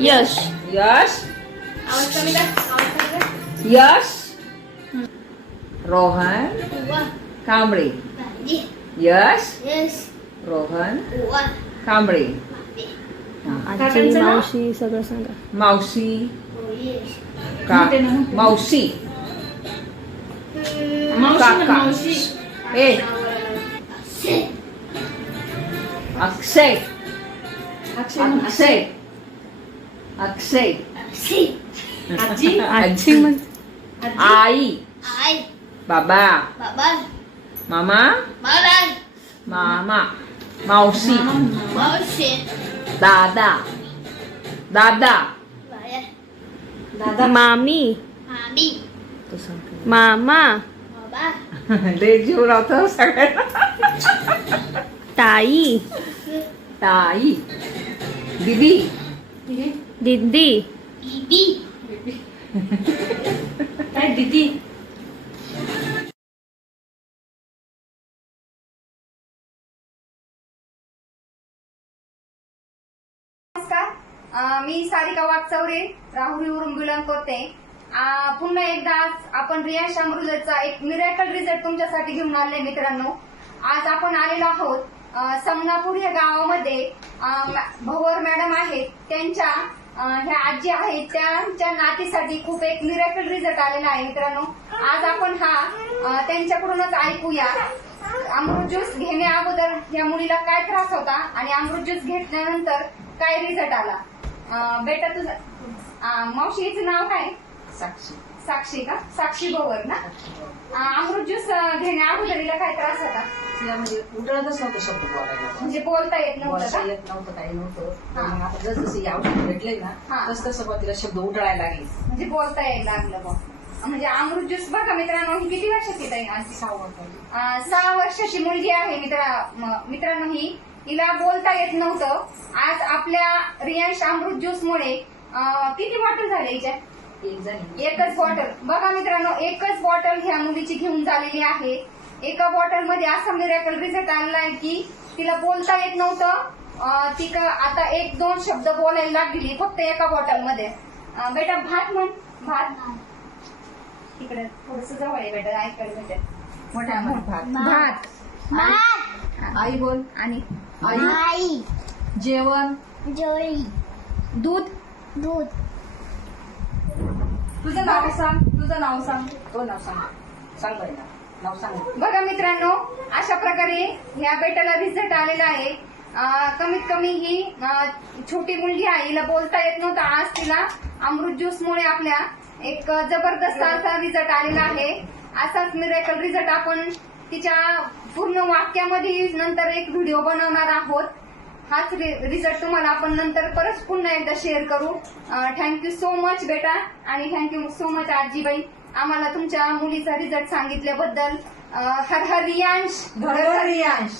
यश. यश. यश. रोहन. कांबळे. यश. रोहन. कांबळे. आजी? मावशी सगळं सांगा. मावशी. का. मावशी. काका. ए. अक्षय. अक्षय. अक्षय. अक्षय. आजी. आजी. आई. आई. बाबा. बाबा. मामा. बाबा मामा. मावशी. मावशी. दादा. दादा. दादा. मामी. मामी. मामा. बाबा. लय जीव लावतो सगळ्यांना ताई. ताई. दिदी. दिदी. काय दीदी? नमस्कार. मी सारिका वागचौरे राहुरीवरून बिलॉंग करते. पुन्हा एकदा आज आपण रियाश अमृतचा एक मिरॅकल रिझल्ट तुमच्यासाठी घेऊन आले मित्रांनो. आज आपण आलेलो आहोत समनापूर या गावामध्ये भवर मॅडम आहेत. त्यांच्या ह्या आजी आहेत त्यांच्या नातीसाठी खूप एक मिरॅकल रिझल्ट आलेला आहे मित्रांनो. आज आपण हा त्यांच्याकडूनच ऐकूया. अमृत ज्यूस घेण्या अगोदर या मुलीला काय त्रास होता आणि अमृत ज्यूस घेतल्यानंतर काय रिझल्ट आला? बेटा तुझं मावशीचं नाव काय? साक्षी. साक्षी का? साक्षी गोवर ना. अमृत ज्यूस घेण्या अगोदर हिला काय त्रास होता? तिला म्हणजे उठळतच नव्हतं शब्द बोलायला. म्हणजे बोलता येत नव्हतं वर्षा का येत नव्हतं काही नव्हतं. मग आता जस जसे या औषध भेटले ना हा. तस तसं तिला शब्द उठळायला लागले. म्हणजे बोलता यायला लागलं बघ म्हणजे अमृत ज्यूस बघा मित्रांनो ही किती वर्षाची ताई? आजी सहा. अं, सहा वर्षाची मुलगी आहे मित्रा म- मित्रांनो ही. हिला बोलता येत नव्हतं. आज आपल्या रियांश अमृत ज्यूस मुळे अं, किती बॉटल झाल्या हिच्या? एक एकच बॉटल बघा मित्रांनो एकच बॉटल ह्या मुलीची घेऊन झालेली आहे. एका बॉटलमध्ये असा मिरॅकल रिझल्ट आहे की तिला बोलता येत नव्हतं. ती का- आता एक दोन शब्द बोलायला लागली फक्त एका बॉटलमध्ये. बेटा भात म्हण. भात. इकडे थोडस जवळ आहे बेटा ऐकायला भेटेल मोठ्या भात. भात. आई बोल. आणि आई. जेवण. जोळी दूध. दूध. तुझं नाव सांग तुझं नाव सांग. तो नाव सांग. सांग नाव. सांग. बघा मित्रांनो अशा प्रकारे ह्या बेटाला रिझल्ट आलेला आहे. कमीत कमी ही छोटी मुलगी आहे हिला बोलता येत नव्हतं. आज तिला अमृत ज्यूस मुळे आपल्या एक जबरदस्त असा रिझल्ट आलेला आहे. असाच मिरेकल रिझल्ट आपण तिच्या पूर्ण वाक्यामध्ये नंतर एक व्हिडिओ बनवणार आहोत. हाच रिझल्ट तुम्हाला आपण नंतर परत पुन्हा एकदा शेअर करू. थँक्यू सो मच बेटा आणि थँक्यू सो मच आजीबाई. आम्हाला तुमच्या मुलीचा रिझल्ट सांगितल्याबद्दल हर हर रियांश. धर रियांश.